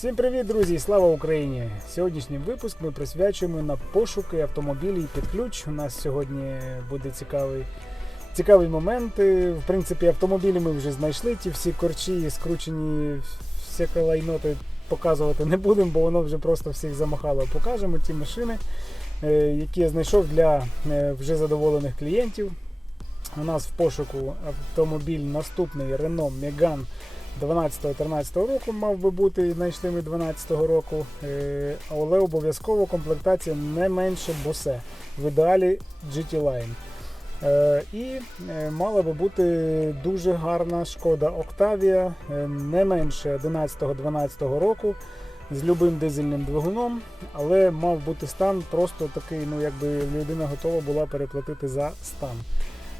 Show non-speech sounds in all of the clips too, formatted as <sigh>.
Всім привіт, друзі! Слава Україні! Сьогоднішній випуск ми присвячуємо на пошуки автомобілів під ключ. У нас сьогодні буде цікавий, цікавий момент. В принципі, автомобілі ми вже знайшли. Ті всі корчі, скручені, всяке лайноти показувати не будемо, бо воно вже просто всіх замахало. Покажемо ті машини, е, які я знайшов для е, вже задоволених клієнтів. У нас в пошуку автомобіль наступний Renault Megane 12-13 року мав би бути, знайшли ми 12-го року, е, але обов'язково комплектація не менше босе. В ідеалі GT Line. Е, І е, мала би бути дуже гарна шкода Octavia, не менше 11-12 року з любим дизельним двигуном, але мав бути стан просто такий, ну якби людина готова була переплатити за стан.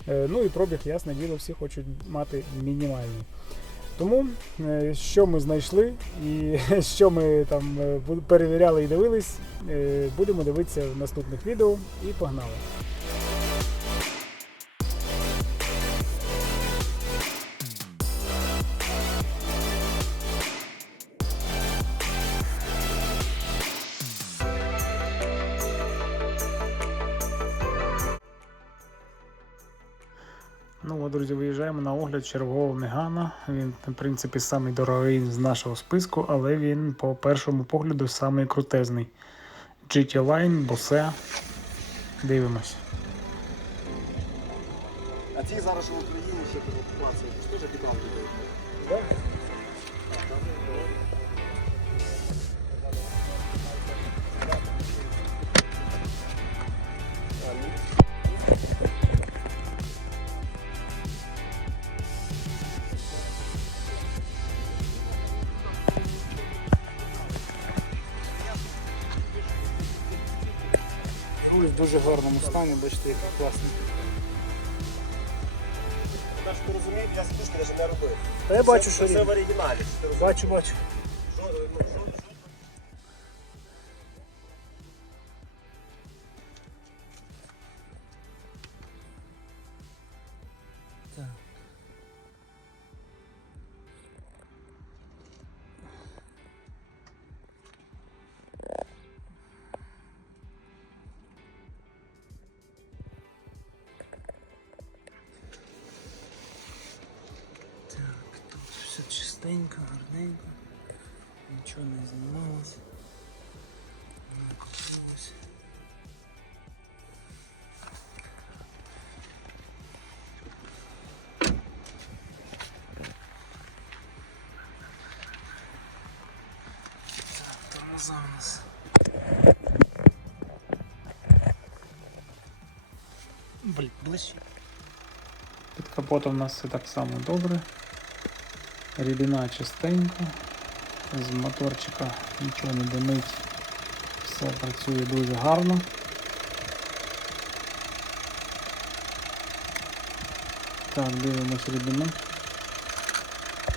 Ну і пробіг, ясне діло, всі хочуть мати мінімальний. Тому е, що ми знайшли і <laughs> що ми там е, перевіряли і дивились, е, будемо дивитися в наступних відео і погнали. Ну от, друзі, виїжджаємо на огляд чергового Мегана. Він, в принципі, самий дорогий з нашого списку, але він по першому погляду самий крутезний. GT Line, Bose. Дивимось. А ці зараз в Україні ще тут клацають, що ж бідав людей. Руль в дуже гарному стані, бачите, який класний. Так що ти розумієш, я сидушки навіть не робив. Та я бачу, що це в оригіналі. Бачу, бачу. Що, ну, що, тормоза у нас. Під капотом у нас все так само добре. Рідина чистенька. З моторчика нічого не димить. Все працює дуже гарно. Так, дивимось рідину.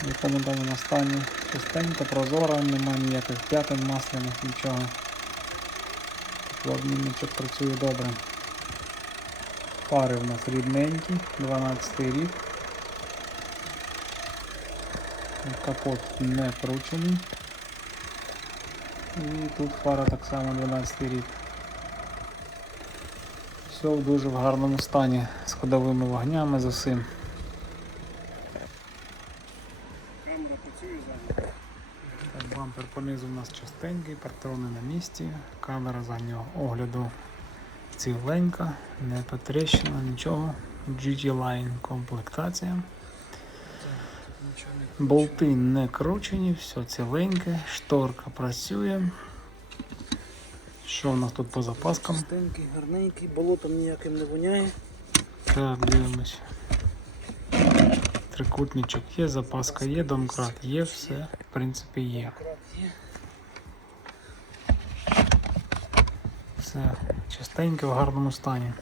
В якому вона стані чистенько, прозора, немає ніяких п'ятин масляних, нічого. Плавнінничок працює добре. Фари в нас рідненькі, 12 рік. Капот не кручений. І тут фара так само 12 рік. Все в дуже в гарному стані з ходовими вогнями з усім. Камера працює зараз. Так, у нас частенький, патрони на місці, камера заднього огляду ціленька, не потріщена, нічого. GT Line комплектація. Болти не кручені, все ціленьке, шторка працює. Що у нас тут по запаскам? Чистенький, гарненький, болотом ніяким не воняє. Так, дивимось. Трикутничок є, запаска є, домкрат є, все, в принципі, є. Все чистеньке в гарному стані.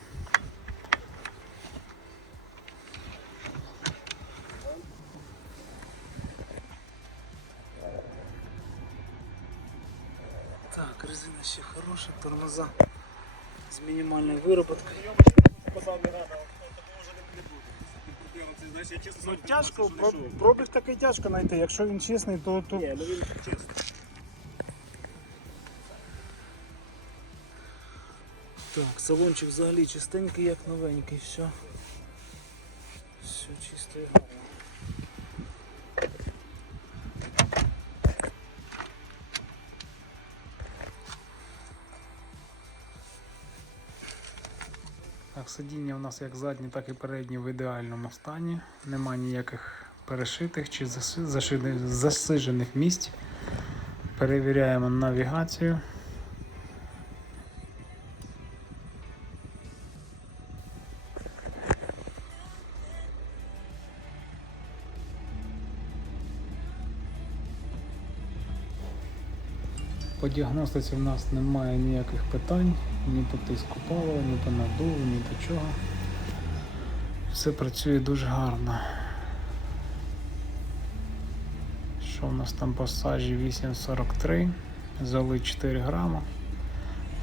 Так, резина ще хороша, тормоза з мінімальною вироботкою. Ну тяжко, пробіг такий тяжко знайти. Якщо він чесний, то, то Ні, ну він чесно. Так, салончик взагалі чистенький, як новенький, все. Все чисто. Так, сидіння у нас як задні, так і передні в ідеальному стані. Нема ніяких перешитих чи заси- засижених місць. Перевіряємо навігацію. По діагностиці в нас немає ніяких питань, ні по тиску палива, ні по надуву, ні по чого. Все працює дуже гарно. Що у нас там по сажі 8,43, зали 4 грама.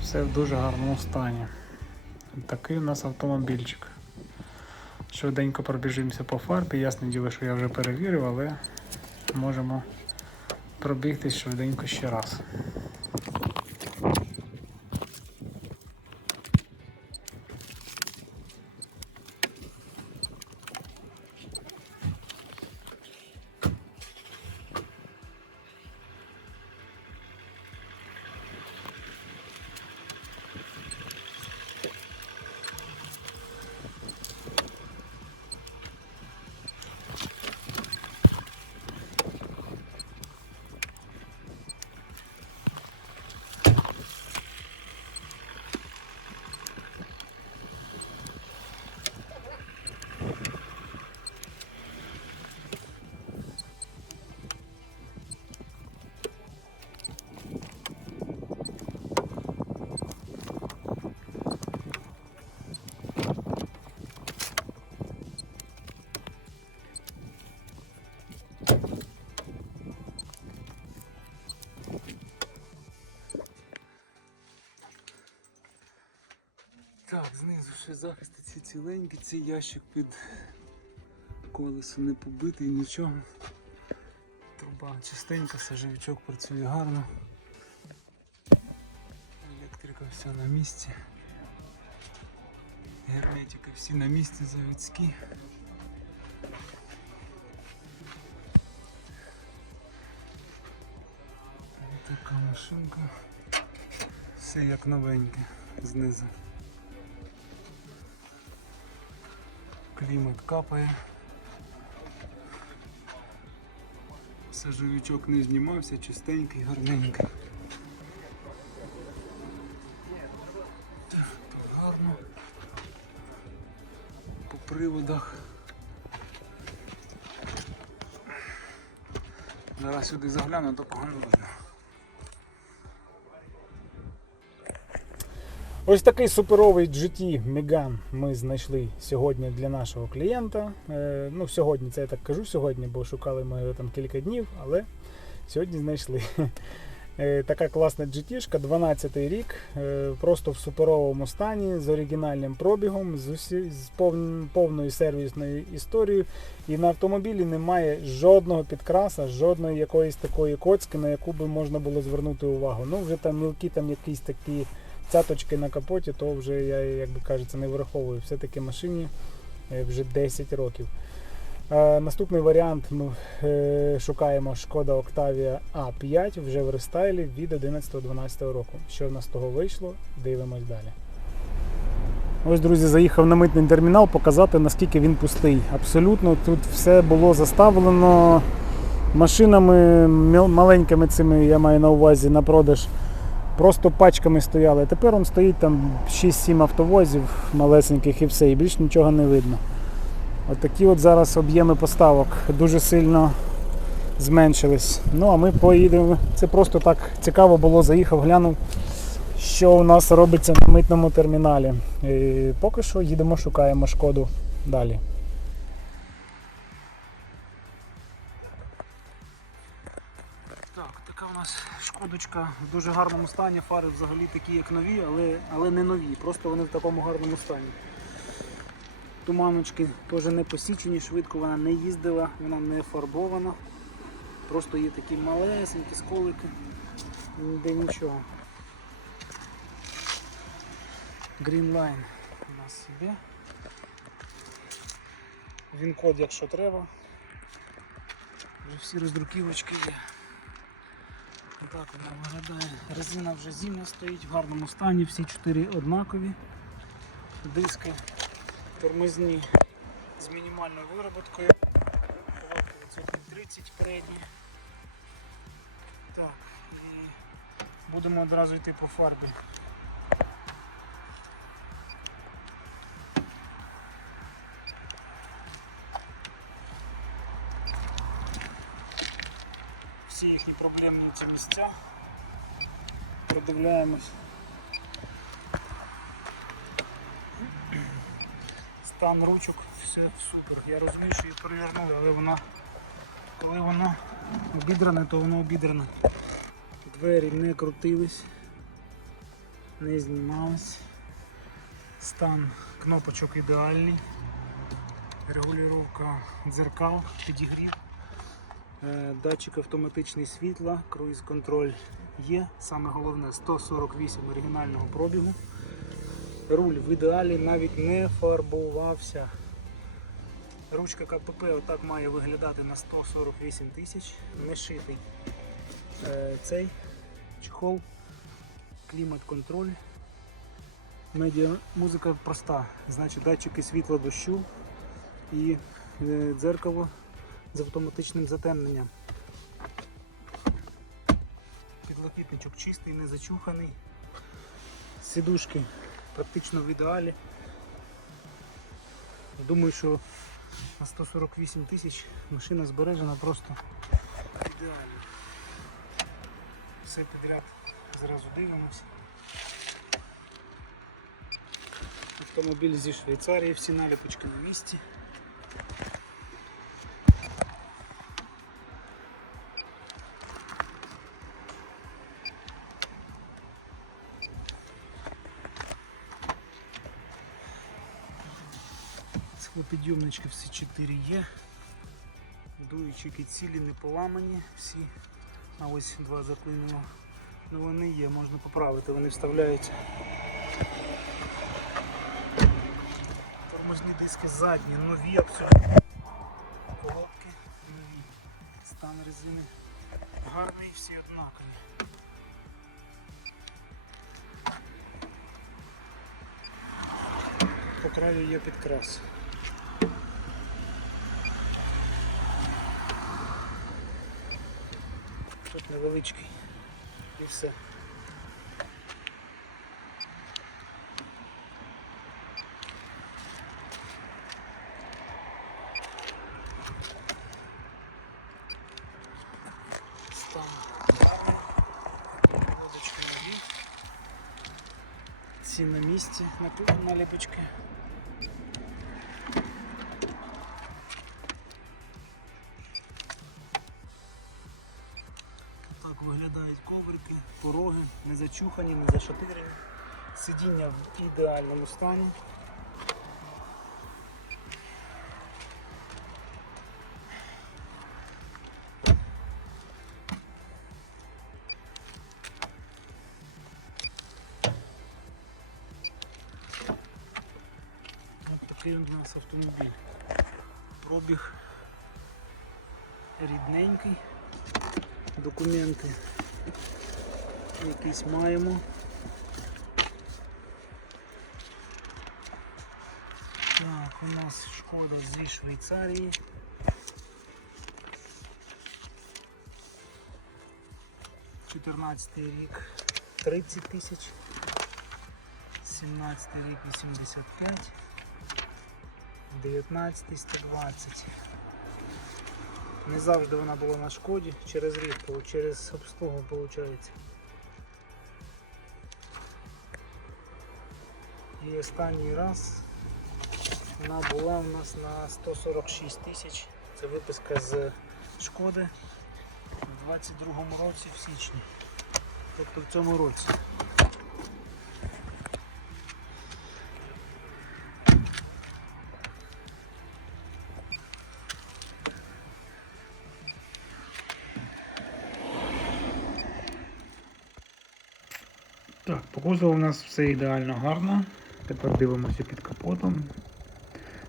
Все в дуже гарному стані. Такий у нас автомобільчик. Швиденько пробіжимося по фарбі. Ясне діло, що я вже перевірив, але можемо пробігтись швиденько ще раз. Так, знизу ще захисти ці ціленькі, цей ящик під колесо не побитий, нічого. Труба чистенька, сажевичок працює гарно. Електрика вся на місці. Герметики всі на місці заводські. Ось така машинка. Все як новеньке знизу. Клімат капає. Сажовичок не знімався, чистенький, гарненький. Тут гарно. По приводах. Зараз сюди загляну, то погано видно. Ось такий суперовий GT Megane ми знайшли сьогодні для нашого клієнта. Е, ну, сьогодні, це я так кажу сьогодні, бо шукали ми його там кілька днів, але сьогодні знайшли. Е, така класна GT, 12 рік, е, просто в суперовому стані, з оригінальним пробігом, з, усі, з пов- повною сервісною історією. І на автомобілі немає жодного підкраса, жодної якоїсь такої коцки, на яку би можна було звернути увагу. Ну, вже там мілкі там якісь такі цяточки на капоті, то вже я, як би кажеться, не враховую. Все-таки машині е, вже 10 років. Наступний варіант ми е, шукаємо Шкода Octavia A5 вже в рестайлі від 11-12 року. Що в нас з того вийшло, дивимось далі. Ось, друзі, заїхав на митний термінал показати, наскільки він пустий. Абсолютно тут все було заставлено машинами маленькими цими, я маю на увазі на продаж просто пачками стояли. Тепер он стоїть там 6-7 автовозів малесеньких і все, і більш нічого не видно. От такі от зараз об'єми поставок дуже сильно зменшились. Ну а ми поїдемо. Це просто так цікаво було, заїхав, глянув, що у нас робиться на митному терміналі. І поки що їдемо, шукаємо шкоду далі. Так, така у нас шкодочка в дуже гарному стані. Фари взагалі такі, як нові, але, але не нові. Просто вони в такому гарному стані. Туманочки теж не посічені, швидко вона не їздила, вона не фарбована. Просто є такі малесенькі сколики, ніде нічого. Greenline у нас іде. Він код, якщо треба. Вже всі роздруківочки є. Отак вона виглядає. Резина вже зімна стоїть в гарному стані, всі чотири однакові. Диски тормозні з мінімальною вироботкою. Коробка відсотків 30 передні. Так, і будемо одразу йти по фарбі. Всі їхні проблемні ці місця. Продивляємось. Стан ручок, все супер. Я розумію, що її перевернули, але вона, коли воно обідране, то воно обідране. Двері не крутились, не знімались. Стан кнопочок ідеальний. Регулювання дзеркал, підігрів. Е, Датчик автоматичний світла, круїз контроль є. Саме головне 148 оригінального пробігу. Руль в ідеалі навіть не фарбувався. Ручка КПП отак має виглядати на 148 тисяч. Не шитий е, цей чехол, клімат-контроль. Медіа музика проста, значить датчики світла дощу і е, дзеркало з автоматичним затемненням. Підлокітничок чистий, не зачуханий. Сідушки практично в ідеалі. Думаю, що на 148 тисяч машина збережена просто ідеально. Все підряд зразу дивимося. Автомобіль зі Швейцарії, всі наліпочки на місці. Схлопідйомнички всі чотири є. Дуючики цілі не поламані, всі, а ось два заклинило. Ну вони є, можна поправити, вони вставляються. Тормозні диски задні, нові абсолютно. Колодки нові. Стан резини гарний, всі однакові. По краю є підкрас. Тут невеличкий і все. Ці на місці на- наліпочки. Пороги, не зачухані, не зашатирені. Сидіння в ідеальному стані. Ось такий у нас автомобіль. Пробіг рідненький документи якісь маємо. Так, у нас шкода зі Швейцарії. Чотирнадцятий рік 30 тисяч, 17 рік 85, 19 120. Не завжди вона була на шкоді, через рік, через обслугу виходить. Останній раз вона була у нас на 146 тисяч. Це виписка з шкоди у 22-му році в січні. Тобто в цьому році. Так, по кузову у нас все ідеально гарно. Тепер дивимося під капотом.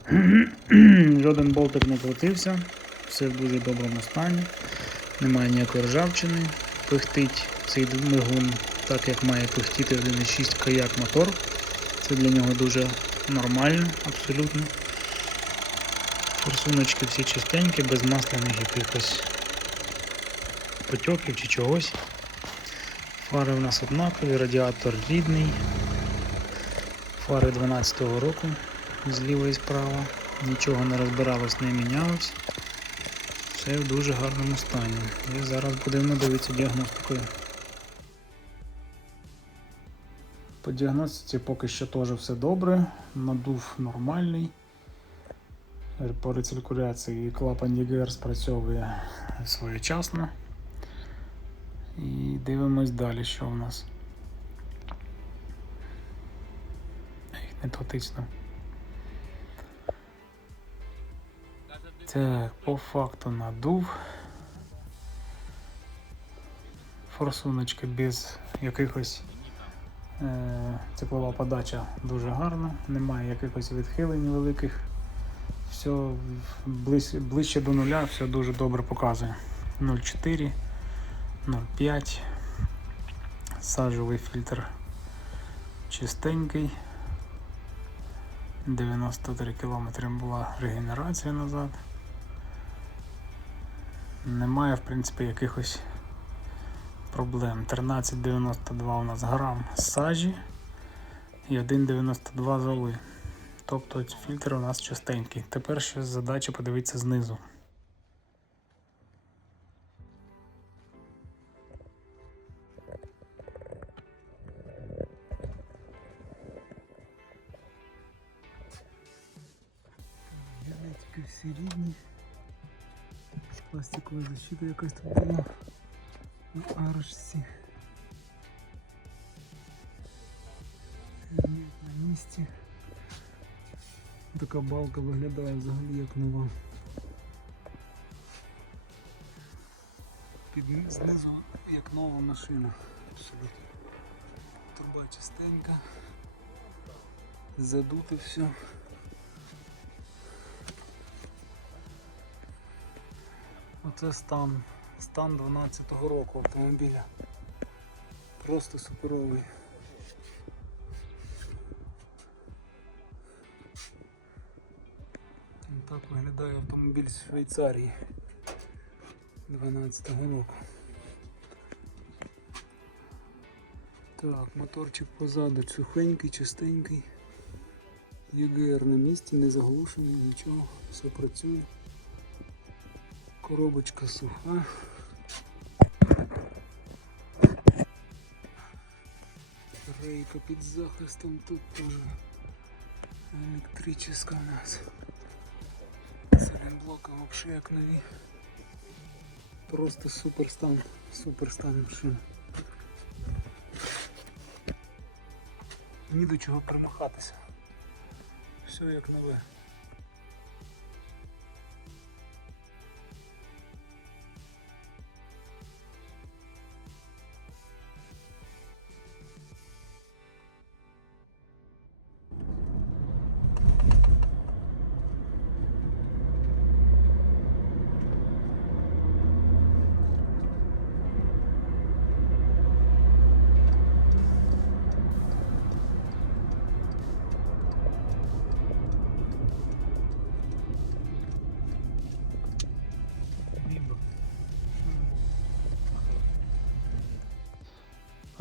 <clears throat> Жоден болтик не крутився, все в дуже доброму стані. Немає ніякої ржавчини. Пихтить цей двигун так, як має пихтіти 1.6 каяк мотор. Це для нього дуже нормально, абсолютно. Форсуночки всі чистенькі, без масляних якихось потьоків чи чогось. Фари у нас однакові, радіатор рідний. Фари 12-го року зліва і справа. Нічого не розбиралось, не мінялось. Все в дуже гарному стані. І зараз будемо дивитися діагностикою. По діагностиці поки що теж все добре. Надув нормальний. По рециркуляції клапан ЄГР спрацьовує своєчасно. І дивимось далі, що в нас. Тисну. Так, по факту надув. Форсуночки без якихось е, теплова подача дуже гарна, немає якихось відхилень великих. Все ближче, ближче до нуля, все дуже добре показує. 0,4, 0,5. Сажовий фільтр чистенький. 93 км була регенерація назад. Немає, в принципі, якихось проблем. 13,92 у нас грам сажі і 1,92 золи. Тобто фільтр у нас частенький. Тепер ще задача подивитися знизу. Защита якась тут була на арочці. На місці. Така балка виглядає взагалі як нова. Під знизу як нова машина. Труба чистенька. Задуто все. Оце стан, стан 12-го року автомобіля. Просто суперовий. Так виглядає автомобіль з Швейцарії 12-го року. Так, моторчик позаду сухенький, чистенький. ЄГР на місці, не заглушений, нічого, все працює. Коробочка суха. Рейка під захистом тут теж електрична у нас. Саленблоки взагалі як нові. Просто супер стан, супер стан машини. Ні до чого примахатися. Все як нове.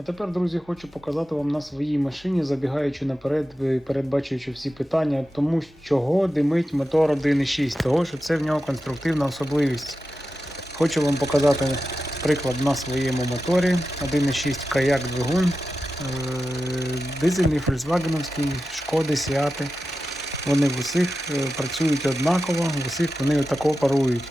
А тепер, друзі, хочу показати вам на своїй машині, забігаючи наперед, передбачуючи всі питання, тому чого димить мотор 1.6, того що це в нього конструктивна особливість. Хочу вам показати приклад на своєму моторі 1.6 каяк двигун, е, дизельний фольксвагеновський, шкоди, сіати. Вони в усіх е, працюють однаково, в усіх вони отако парують.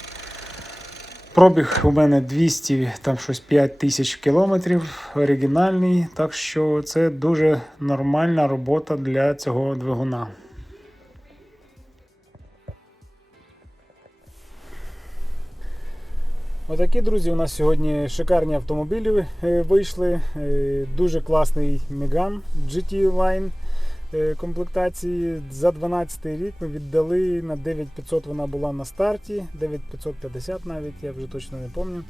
Пробіг у мене 200, там щось 5 тисяч кілометрів, оригінальний, так що це дуже нормальна робота для цього двигуна. Отакі, друзі, у нас сьогодні шикарні автомобілі е, вийшли. Е, Дуже класний Megane GT Line комплектації. За 12 рік ми віддали на 9500 вона була на старті, 9550 навіть, я вже точно не пам'ятаю.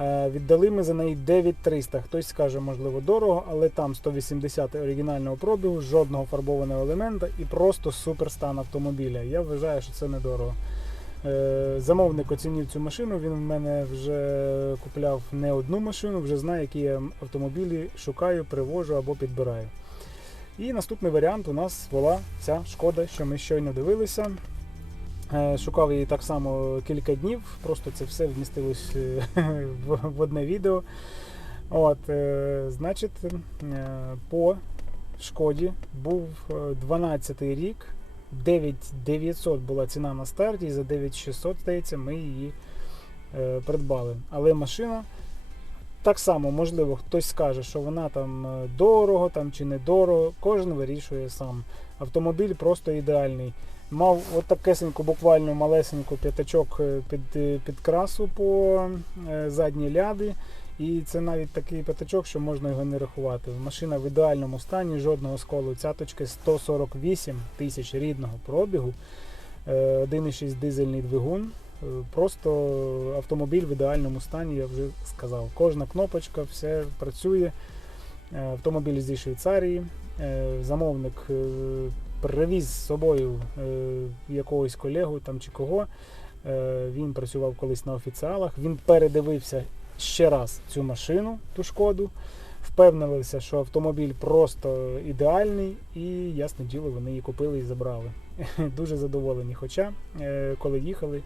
Е, Віддали ми за неї 9300. Хтось скаже, можливо, дорого, але там 180 оригінального пробігу, жодного фарбованого елемента і просто супер стан автомобіля. Я вважаю, що це недорого. Е, Замовник оцінив цю машину. Він в мене вже купляв не одну машину, вже знає, які я автомобілі шукаю, привожу або підбираю. І наступний варіант у нас була ця шкода, що ми щойно дивилися. Е, Шукав її так само кілька днів, просто це все вмістилось е, <laughs> в, одне відео. От, е, значить, по шкоді був 12 рік, 9900 була ціна на старті, і за 9600, здається, ми її придбали. Але машина так само, можливо, хтось скаже, що вона там е, дорого там, чи недорого, кожен вирішує сам. Автомобіль просто ідеальний. Мав от такесеньку, буквально малесеньку п'ятачок е, під, е, під красу по задній ляди. І це навіть такий п'ятачок, що можна його не рахувати. Машина в ідеальному стані, жодного сколу. Цяточки 148 тисяч рідного пробігу, е, 1,6 дизельний двигун. Е, Просто автомобіль в ідеальному стані, я вже сказав. Кожна кнопочка, все працює. Е, Автомобіль зі Швейцарії. Е, Замовник привіз з собою якогось колегу там чи кого. Він працював колись на офіціалах. Він передивився ще раз цю машину, ту шкоду. Впевнилися, що автомобіль просто ідеальний, і ясне діло, вони її купили і забрали. <laughs> Дуже задоволені. Хоча, коли їхали,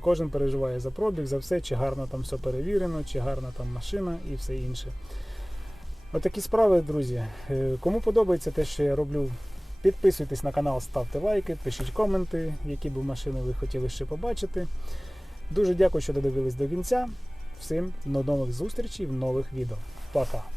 кожен переживає за пробіг, за все, чи гарно там все перевірено, чи гарна там машина і все інше. Отакі справи, друзі. Е, Кому подобається те, що я роблю, підписуйтесь на канал, ставте лайки, пишіть коменти, які б машини ви хотіли ще побачити. Дуже дякую, що додивились до кінця. Всім до нових зустрічей в нових відео. Пока!